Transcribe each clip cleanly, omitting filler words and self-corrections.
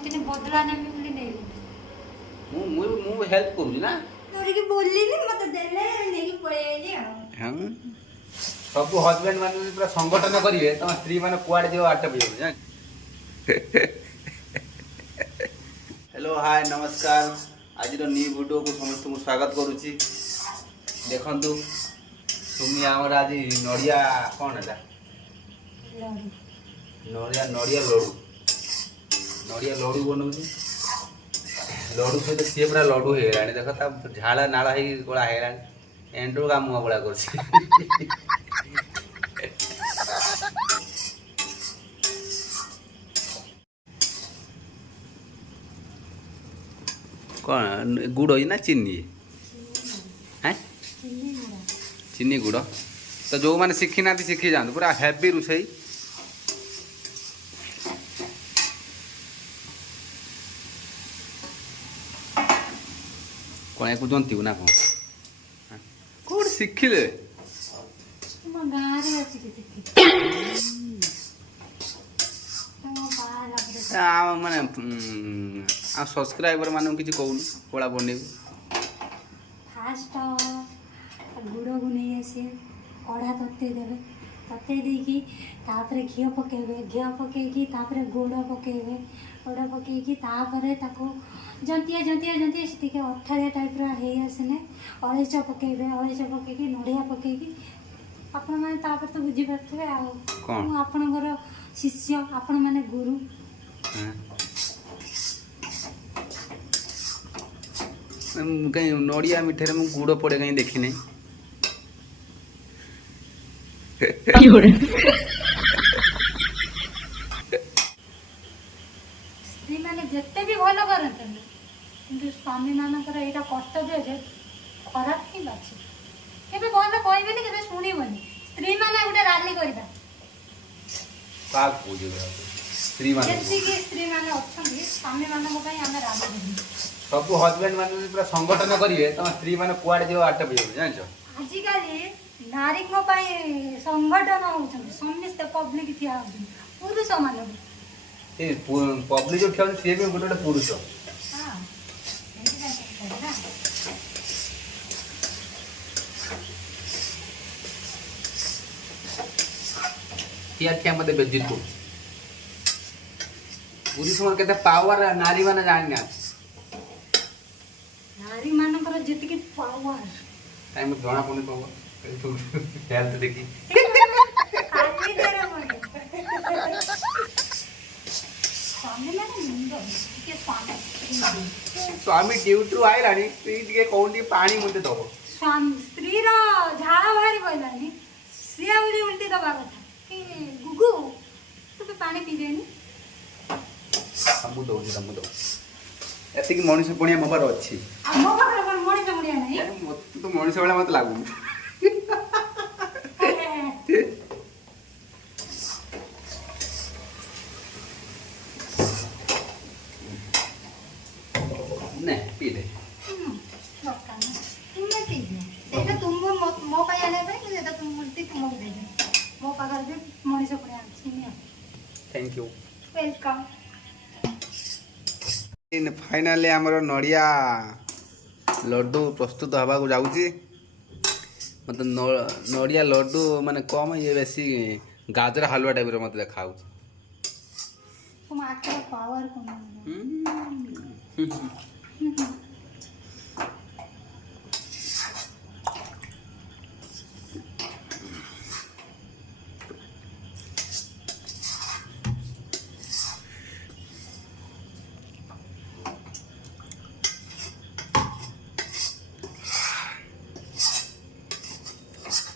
କହିଥିଲି ବଦଳା ନେବି ବୋଲି ନେଲି। ମୁଁ ହେଲ୍ପ କରୁଛି ନା। ଧରିକି ବୋଲିଲି ମତେ ଦେଲେ ନେଇକି ପଳେଇ ଆଇଲି ଆଉ। ସବୁ ହଜବେଣ୍ଡ ମାନେ ପୁରା ସଂଗଠନ କରିବେ ତମ ସ୍ତ୍ରୀ ମାନେ କୁଆଡେ ଯିବ ଆଟ ପିଇବ ଜାଣି। हेलो हाय नमस्कार आज न्यू वीडियो को समस्त स्वागत करुच्ची देखु तुम्हें आमर आज नड़िया कौन है नड़िया नड़िया लडू बनाऊँ लडू सहित सी पूरा लडू हो गला देख झाड़ नाल गोला हो एंड्रो का मुँह गोला कर कौन गुड़ ना चीनी है चीनी गुड़ तो जो मैंने शिखी ना शिखी जाते पूरा हेवी रोसई कौन या जंती ना कौन कौन शिखिले माने सब्सक्राइबर मान कि कहून कोड़ा बन फास्ट गुड़ को नहीं आसे कड़ा तते देवे तते देकी तापरे घी पकेबे घी पकेकी तापरे गुड़ पकेबे गुड़ पकेकी तापरे ताको जंतिया जंतिया जंतिया से टिके अठारिया टाइप रो हे आसने अळेच पकेबे अळेच पकेकी नड़िया पकेकी आपण माने तापर तो बुझी पाथबे आ कोन आपनकर शिष्य आपण माने गुरु कहीं नड़िया मिठाई में गुड़ पड़े कहीं देखी नहीं स्त्री माने जत्ते भी भलो करते किंतु स्वामी मानकर एटा कर्तव्य जे खराब ही बाछी केबे भलो कहबेनी केबे सुनिबनी स्त्री माने गुटे राली करबा का पूजेबा स्त्री माने स्त्री माने अछंती स्वामी मानक पई हम राली करबी सब हजबैंड मान पूरा संगठन करेंगे तुम स्त्री मैंने कुआड़े जो आट पी जान आजिकल नारी संगठन होती समस्त पब्लिक ठिया पुरुष मान पब्लिक जो ठिया सी भी गोटे पुरुष क्या मत बेजित को पुरुष मन के पावर नारी मैंने जानी नारी मानकर जितकी पावर टाइम जणा पड़े पावर हेल्थ देखी खाली देरा मने स्वामी माने मुंड के स्वामी ड्यूटी रु आइलानी टिके कोंडी पानी मुंडे दबो स्वामी स्त्री रो झाड़ा बाहरी पइलानी सिया उली उल्टी दबा कथा कि गुगु तू पानी पी देनी हमु दो एति कि मनुष्य पुणिया मोबार अच्छी मो पाखरे कोन मनुष्य पुणिया नहीं मत तो मनुष्य वाला मत लागू ने पी दे तुम पी दे सेटा तुम मो पाई आने पे सेटा तुम मुल्टी तुमको दे दे मो पाखरे भी मनुष्य पुणिया अच्छी नहीं थैंक यू वेलकम फाइनाली आमर नड़िया लड्डू प्रस्तुत हवा जाऊँगी मत नड़िया लड्डू माने कम ये बेसी गाजर हलवा टाइप मत देखा तुम आके पावर कोन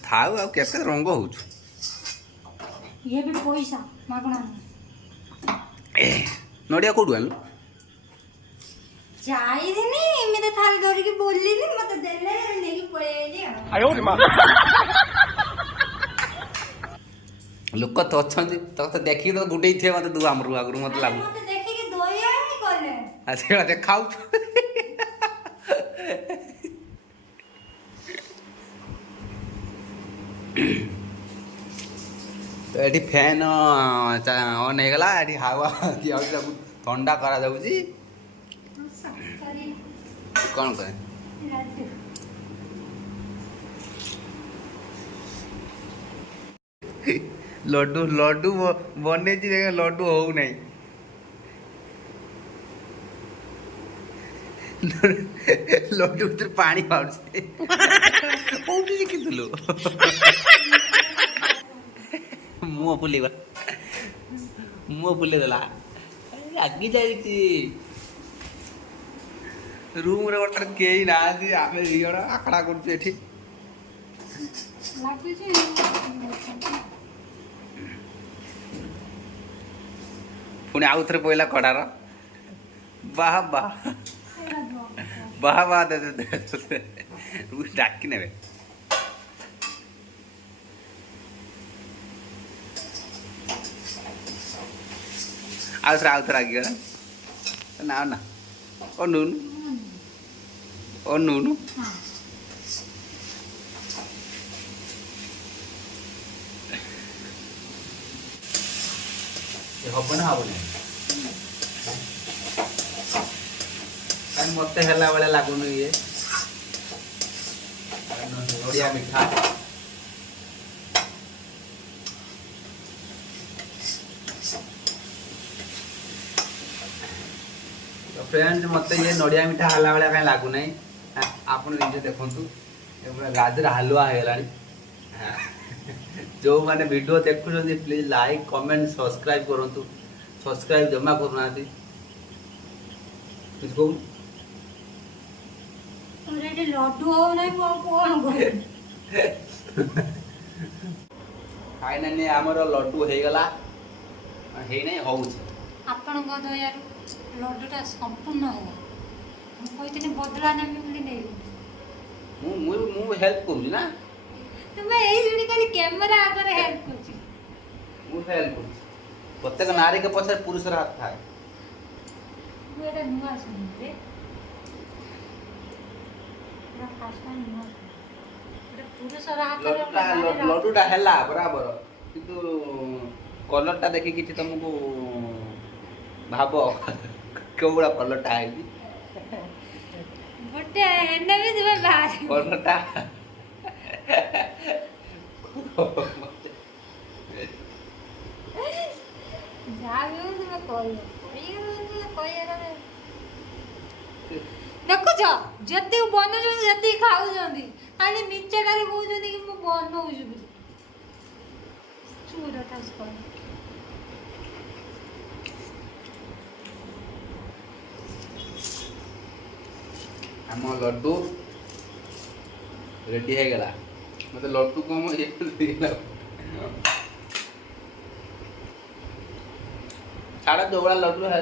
थाउ आ केते रंग हो ये भी पैसा मागणा नड़िया कोडु आनु जाई दिनी एमे थाल धरि के बोललिनी मते देले नेकी पळे आइली आयो रे मां लोक तो अछंती तो देखि तो गुडे थे मते दु हमरु आगरु मते लागु मते देखि के दोया ही कोले आ सेला देखाउ तो ये फैन ऑन होगा ये हवा दिया ଥଣ୍ଡା କରାଯାଉଛି ସକାଳେ କ'ଣ କରେ ଲଡୁ ଲଡୁ ବନେଇଛି ଦେଖ ଲଡୁ ହଉନାହିଁ ଲଡୁ ଭିତରେ ପାଣି ବାହାରୁଛି କୋଉଠି ଶିଖିଥିଲୁ ମୁହଁ ଫୁଲେଇ ଦେଲା ରାଗି ଯାଇଛି ରୁମ୍ରେ ଗୋଟେ କେହି ନାହାନ୍ତି ଆମେ ଦି ଜଣ ଆଖଡ଼ା କରୁଛୁ ଏଠି ଲାଗୁଛି ପୁଣି ଆଉ ଥରେ ପଇଲା କଡ଼ାର ବାହା ଦେ ଡାକି ନେବେ ଆଉ ଥରେ ରାଗିଗଲା ନା ନା ଅନଉନୁ ହବ ନା ହବନି କାଇଁ ମତେ ହେଲା ଭଳିଆ ଲାଗୁନି ଇଏ ନଡ଼ିଆ ମିଠା फ्रेंड्स मते ये नड़िया मिठा हल्ला भाया कहीं लगुना आप निजे देखु गाजर हलुआ हो गला जो मैंने वीडियो देखुं प्लीज लाइक कमेंट सब्सक्राइब करूँ सब्सक्राइब जमा करना लड्डू हो फाइनाली आमर लड्डू हो गला आपण दयार लड्डूटा संपूर्ण है मुझे बदला नेमी बोली नहीं हेल्प करूँ ना तुम्हें यही खाली कैमरा आगे हेल्प कर प्रत्येक नारी के पछे पुरुष हाथ थाए नुआ सुनिए लड्डूटा है बराबर किंतु कलरटा देखी कि तुमको भाव केवड़ा कलरटा है गोटे हेन्ना भी तुम्हें बाहर कलरटा देखुच जति बनौं जति खाऊँ खाली मिचटा कहते कि बनौँ चूरटा आम लड्डू रेडी हो गला मतलब लड्डू कम छाड़ा जो बड़ा लड्डू है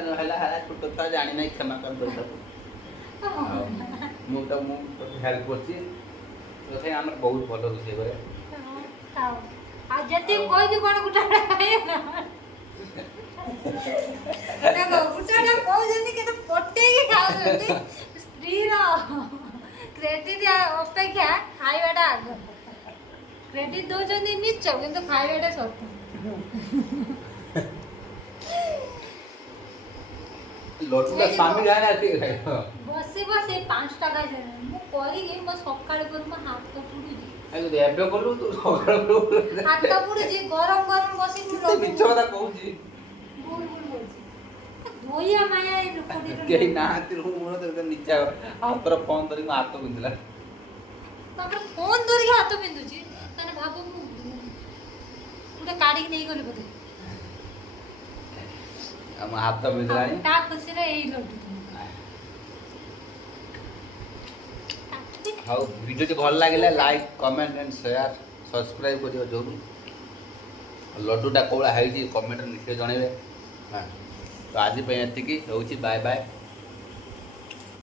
छोट था जानी ना क्षमा कर दो मुझे हेल्प कर बहुत भल रोषे करे क्रेडिट अपेक्षा खाइबाटा आग क्रेडिट दौरान मिच कि खाइबाटा सत लड्डूटा स्वामी जाने बसी बसी 5 टका मुझे मो सका मो हाथ पुड़ी हाथ पुड़ी गरम गरम बस मिछ कथा कहूँ धोइया माया कहीं ना निचा हाथर फोन धरिक हाथ बिंधला फोन धरिक हाथ बिंधुची भाव मुझे काढ़ी नहीं गली बोधे हाथ बिंधला खुशी यही लड्डू हाँ वीडियो जो भल लगे like comment and share subscribe करियो जरूर लड्डूटा कौड़ा है कमेंट निश्चय जनइबे हाँ तो आज एति बाय बाय।